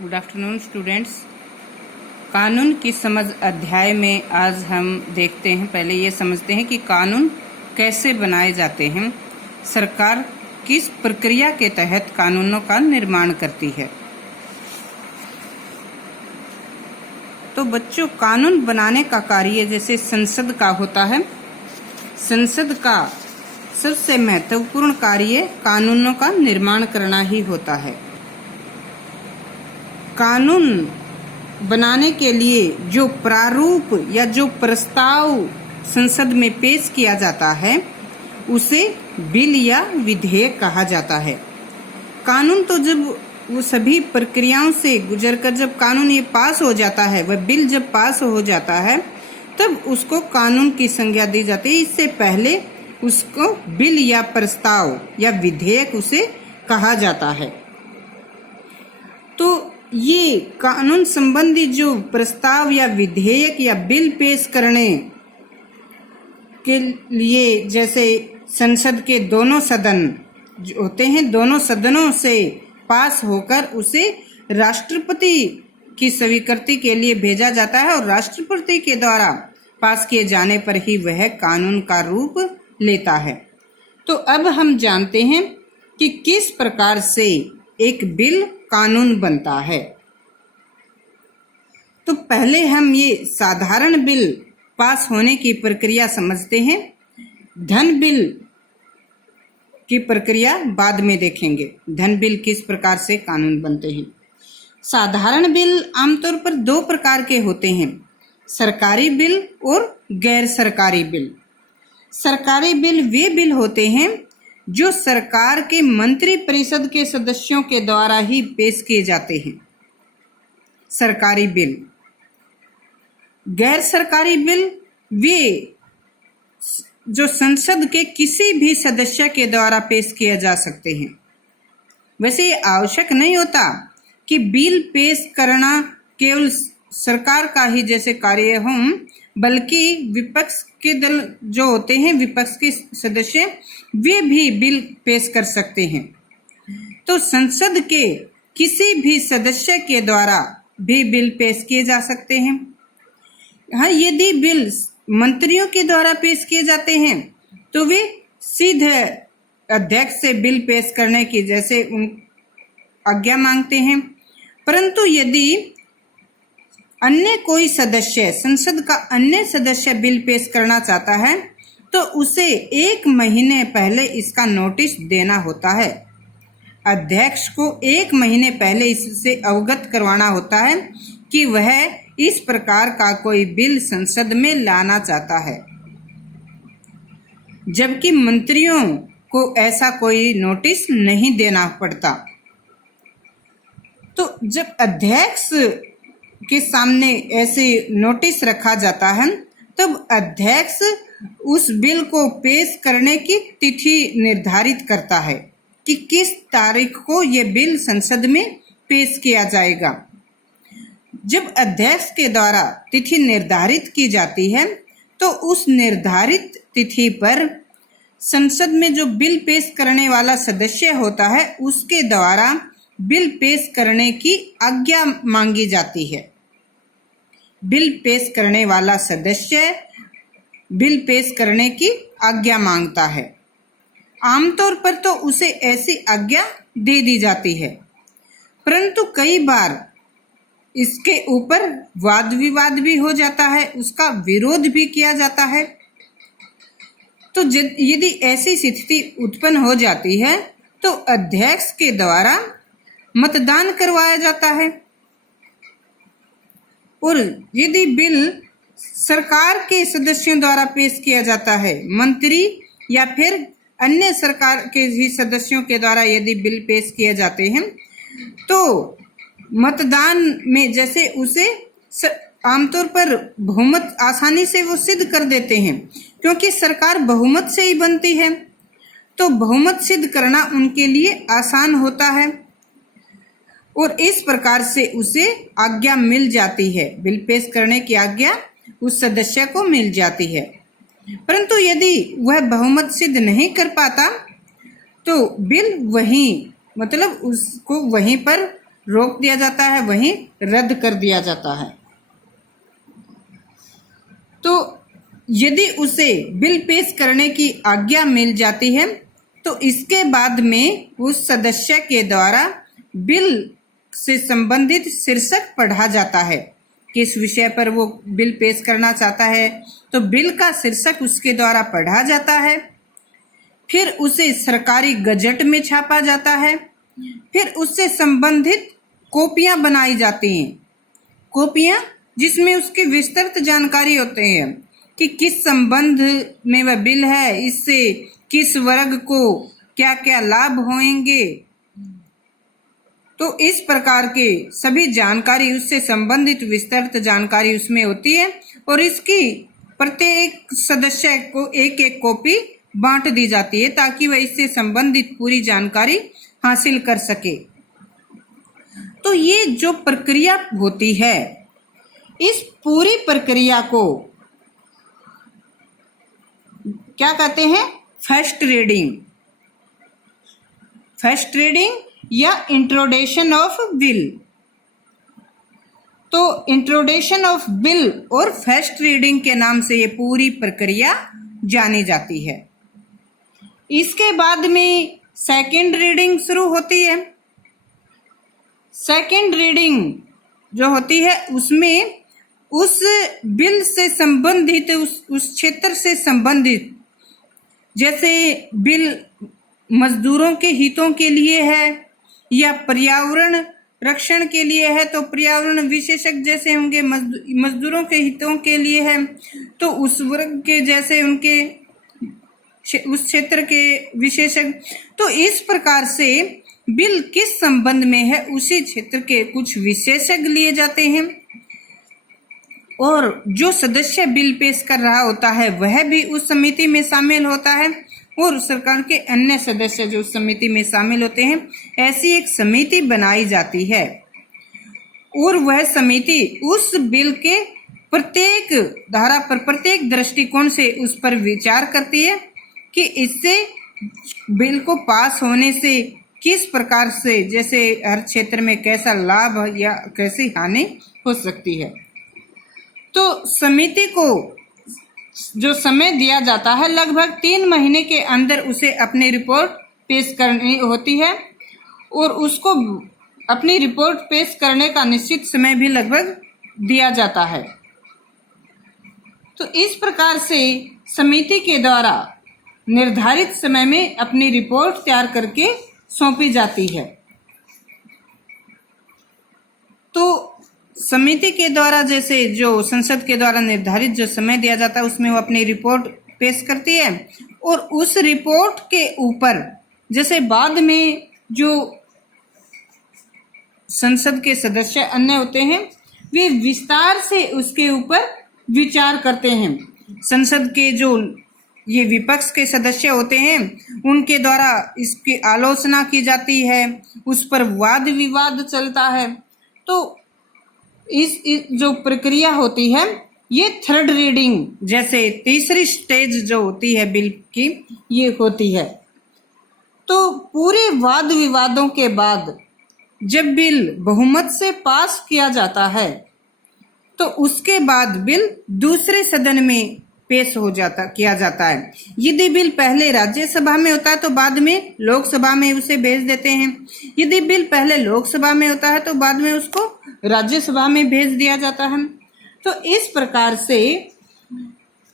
Good afternoon students. कानून की समझ अध्याय में आज हम देखते हैं, पहले ये समझते हैं कि कानून कैसे बनाए जाते हैं, सरकार किस प्रक्रिया के तहत कानूनों का निर्माण करती है। तो बच्चों, कानून बनाने का कार्य जैसे संसद का होता है, संसद का सबसे महत्वपूर्ण कार्य कानूनों का निर्माण करना ही होता है। कानून बनाने के लिए जो प्रारूप या जो प्रस्ताव संसद में पेश किया जाता है उसे बिल या विधेयक कहा जाता है। कानून तो जब वो सभी प्रक्रियाओं से गुजरकर जब कानून ये पास हो जाता है, वह बिल जब पास हो जाता है तब उसको कानून की संज्ञा दी जाती है। इससे पहले उसको बिल या प्रस्ताव या विधेयक उसे कहा जाता है। तो ये कानून संबंधी जो प्रस्ताव या विधेयक या बिल पेश करने के लिए जैसे संसद के दोनों सदन जो होते हैं, दोनों सदनों से पास होकर उसे राष्ट्रपति की स्वीकृति के लिए भेजा जाता है और राष्ट्रपति के द्वारा पास किए जाने पर ही वह कानून का रूप लेता है। तो अब हम जानते हैं कि किस प्रकार से एक बिल कानून बनता है। तो पहले हम ये साधारण बिल पास होने की प्रक्रिया समझते हैं, धन बिल की प्रक्रिया बाद में देखेंगे। धन बिल किस प्रकार से कानून बनते हैं। साधारण बिल आमतौर पर दो प्रकार के होते हैं, सरकारी बिल और गैर सरकारी बिल। सरकारी बिल वे बिल होते हैं जो सरकार के मंत्री परिषद के सदस्यों के द्वारा ही पेश किए जाते हैं, सरकारी बिल। गैर सरकारी बिल वे जो संसद के किसी भी सदस्य के द्वारा पेश किया जा सकते हैं। वैसे ये आवश्यक नहीं होता कि बिल पेश करना केवल सरकार का ही जैसे कार्य हो, बल्कि विपक्ष के दल जो होते हैं, विपक्ष के सदस्य, वे भी बिल पेश कर सकते हैं। तो संसद के किसी भी सदस्य के द्वारा भी बिल पेश किए जा सकते हैं। हाँ, यदि बिल मंत्रियों के द्वारा पेश किए जाते हैं तो वे सीधे अध्यक्ष से बिल पेश करने की जैसे आज्ञा मांगते हैं। परंतु यदि अन्य कोई सदस्य, संसद का अन्य सदस्य बिल पेश करना चाहता है तो उसे 1 महीने पहले इसका नोटिस देना होता है। अध्यक्ष को 1 महीने पहले इससे अवगत करवाना होता है कि वह इस प्रकार का कोई बिल संसद में लाना चाहता है, जबकि मंत्रियों को ऐसा कोई नोटिस नहीं देना पड़ता। तो जब अध्यक्ष के सामने ऐसे नोटिस रखा जाता है तब अध्यक्ष उस बिल को पेश करने की तिथि निर्धारित करता है कि किस तारीख को यह बिल संसद में पेश किया जाएगा। जब अध्यक्ष के द्वारा तिथि निर्धारित की जाती है तो उस निर्धारित तिथि पर संसद में जो बिल पेश करने वाला सदस्य होता है उसके द्वारा बिल पेश करने की आज्ञा मांगी जाती है। बिल पेश करने वाला सदस्य बिल पेश करने की आज्ञा मांगता है। आमतौर पर तो उसे ऐसी आज्ञा दे दी जाती है, परंतु कई बार इसके ऊपर वाद विवाद भी हो जाता है, उसका विरोध भी किया जाता है। तो यदि ऐसी स्थिति उत्पन्न हो जाती है तो अध्यक्ष के द्वारा मतदान करवाया जाता है और यदि बिल सरकार के सदस्यों द्वारा पेश किया जाता है, मंत्री या फिर अन्य सरकार के ही सदस्यों के द्वारा यदि बिल पेश किए जाते हैं तो मतदान में जैसे उसे आमतौर पर बहुमत आसानी से वो सिद्ध कर देते हैं, क्योंकि सरकार बहुमत से ही बनती है। तो बहुमत सिद्ध करना उनके लिए आसान होता है और इस प्रकार से उसे आज्ञा मिल जाती है, बिल पेश करने की आज्ञा उस सदस्य को मिल जाती है। परंतु यदि वह बहुमत सिद्ध नहीं कर पाता तो बिल वहीं मतलब उसको वहीं पर रोक दिया जाता है, वहीं रद्द कर दिया जाता है। तो यदि उसे बिल पेश करने की आज्ञा मिल जाती है तो इसके बाद में उस सदस्य के द्वारा बिल से संबंधित शीर्षक पढ़ा जाता है। किस विषय पर वो बिल पेश करना चाहता है तो बिल का शीर्षक उसके द्वारा पढ़ा जाता है। फिर उसे सरकारी गजट में छापा जाता है। फिर उससे संबंधित कॉपियां बनाई जाती हैं। कॉपियां जिसमें उसकी विस्तृत जानकारी होते हैं कि किस संबंध में वह बिल है, इससे किस वर्ग को क्या क्या लाभ होंगे। तो इस प्रकार के सभी जानकारी, उससे संबंधित विस्तृत जानकारी उसमें होती है और इसकी प्रत्येक सदस्य को एक एक कॉपी बांट दी जाती है ताकि वह इससे संबंधित पूरी जानकारी हासिल कर सके। तो ये जो प्रक्रिया होती है, इस पूरी प्रक्रिया को क्या कहते हैं? First reading. फर्स्ट रीडिंग या इंट्रोडक्शन ऑफ बिल। तो इंट्रोडक्शन ऑफ बिल और फर्स्ट रीडिंग के नाम से ये पूरी प्रक्रिया जानी जाती है। इसके बाद में सेकंड रीडिंग शुरू होती है। सेकंड रीडिंग जो होती है उसमें उस बिल से संबंधित, उस क्षेत्र से संबंधित, जैसे बिल मजदूरों के हितों के लिए है या पर्यावरण रक्षण के लिए है तो पर्यावरण विशेषज्ञ जैसे होंगे, मजदूरों के हितों के लिए है तो उस वर्ग के जैसे उनके उस क्षेत्र के विशेषज्ञ। तो इस प्रकार से बिल किस संबंध में है उसी क्षेत्र के कुछ विशेषज्ञ लिए जाते हैं और जो सदस्य बिल पेश कर रहा होता है वह भी उस समिति में शामिल होता है और सरकार के अन्य सदस्य जो उस समिति में शामिल होते हैं, ऐसी एक समिति बनाई जाती है और वह समिति उस बिल के प्रत्येक धारा पर, प्रत्येक दृष्टिकोण से उस पर विचार करती है कि इससे बिल को पास होने से किस प्रकार से, जैसे हर क्षेत्र में कैसा लाभ या कैसी हानि हो सकती है। तो समिति को जो समय दिया जाता है लगभग 3 महीने के अंदर उसे अपनी रिपोर्ट पेश करनी होती है और उसको अपनी रिपोर्ट पेश करने का निश्चित समय भी लगभग दिया जाता है। तो इस प्रकार से समिति के द्वारा निर्धारित समय में अपनी रिपोर्ट तैयार करके सौंपी जाती है। तो समिति के द्वारा, जैसे जो संसद के द्वारा निर्धारित जो समय दिया जाता है उसमें वो अपनी रिपोर्ट पेश करती है और उस रिपोर्ट के ऊपर जैसे बाद में जो संसद के सदस्य अन्य होते हैं वे विस्तार से उसके ऊपर विचार करते हैं। संसद के जो ये विपक्ष के सदस्य होते हैं उनके द्वारा इसकी आलोचना की जाती है, उस पर वाद विवाद चलता है। तो इस जो प्रक्रिया होती है ये थर्ड रीडिंग, जैसे तीसरी स्टेज जो होती है बिल की, ये होती है। तो पूरे वाद विवादों के बाद जब बिल बहुमत से पास किया जाता है तो उसके बाद बिल दूसरे सदन में पेश किया जाता है। यदि बिल पहले राज्यसभा में होता है तो बाद में लोकसभा में उसे भेज देते हैं। यदि बिल पहले लोकसभा में होता है तो बाद में उसको राज्यसभा में भेज दिया जाता है। तो इस प्रकार से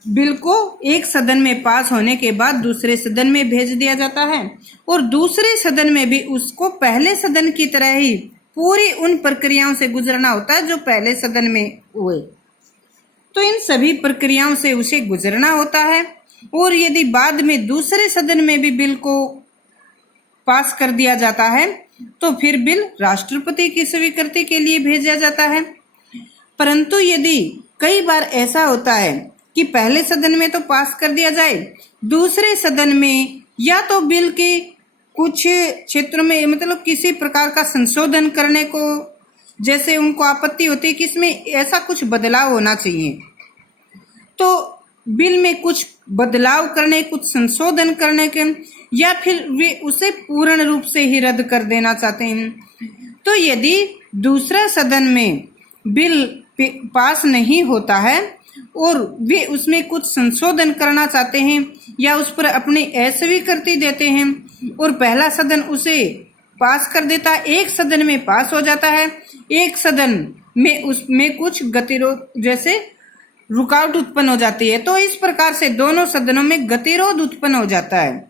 बिल को एक सदन में पास होने के बाद दूसरे सदन में भेज दिया जाता है और दूसरे सदन में भी उसको पहले सदन की तरह ही पूरी उन प्रक्रियाओं से गुजरना होता है जो पहले सदन में हुए। तो इन सभी प्रक्रियाओं से उसे गुजरना होता है और यदि बाद में दूसरे सदन में भी बिल को पास कर दिया जाता है तो फिर बिल राष्ट्रपति की स्वीकृति के लिए भेजा जाता है। परंतु यदि कई बार ऐसा होता है कि पहले सदन में तो पास कर दिया जाए, दूसरे सदन में या तो बिल के कुछ क्षेत्रों में मतलब किसी प्रकार का संशोधन करने को, जैसे उनको आपत्ति होती है कि इसमें ऐसा कुछ बदलाव होना चाहिए, तो बिल में कुछ बदलाव करने, कुछ संशोधन करने के, या फिर वे उसे पूर्ण रूप से ही रद्द कर देना चाहते हैं। तो यदि दूसरा सदन में बिल पास नहीं होता है और वे उसमें कुछ संशोधन करना चाहते हैं या उस पर अपनी अस्वीकृति देते हैं और पहला सदन उसे पास कर देता है, एक सदन में पास हो जाता है, एक सदन में उसमें कुछ गतिरोध जैसे रुकावट उत्पन्न हो जाती है, तो इस प्रकार से दोनों सदनों में गतिरोध उत्पन्न हो जाता है।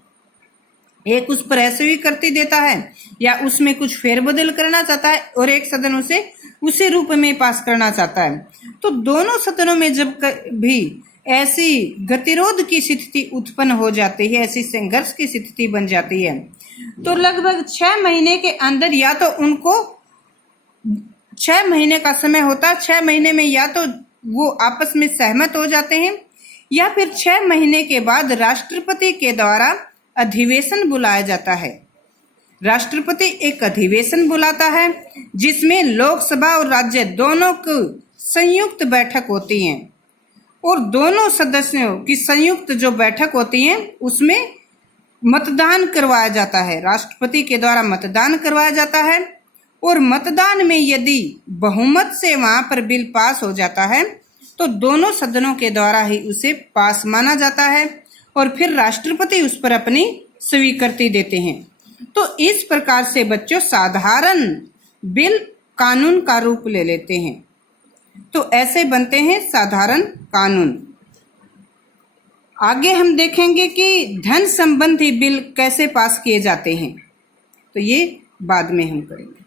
एक उस पर अस्वीकृति देता है या उसमें कुछ फेरबदल करना चाहता है और एक सदन उसे उसी रूप में पास करना चाहता है। तो दोनों सदनों में जब भी ऐसी गतिरोध की स्थिति उत्पन्न हो जाती है, ऐसी संघर्ष की स्थिति बन जाती है, तो लगभग 6 महीने के अंदर या तो उनको 6 महीने का समय होता है, 6 महीने में या तो वो आपस में सहमत हो जाते हैं या फिर 6 महीने के बाद राष्ट्रपति के द्वारा अधिवेशन बुलाया जाता है। राष्ट्रपति एक अधिवेशन बुलाता है जिसमें लोकसभा और राज्य दोनों की संयुक्त बैठक होती है और दोनों सदस्यों की संयुक्त जो बैठक होती है उसमें मतदान करवाया जाता है। राष्ट्रपति के द्वारा मतदान करवाया जाता है और मतदान में यदि बहुमत से वहां पर बिल पास हो जाता है तो दोनों सदनों के द्वारा ही उसे पास माना जाता है और फिर राष्ट्रपति उस पर अपनी स्वीकृति देते हैं। तो इस प्रकार से बच्चों साधारण बिल कानून का रूप ले लेते हैं। तो ऐसे बनते हैं साधारण कानून। आगे हम देखेंगे कि धन संबंधी बिल कैसे पास किए जाते हैं, तो ये बाद में हम करेंगे।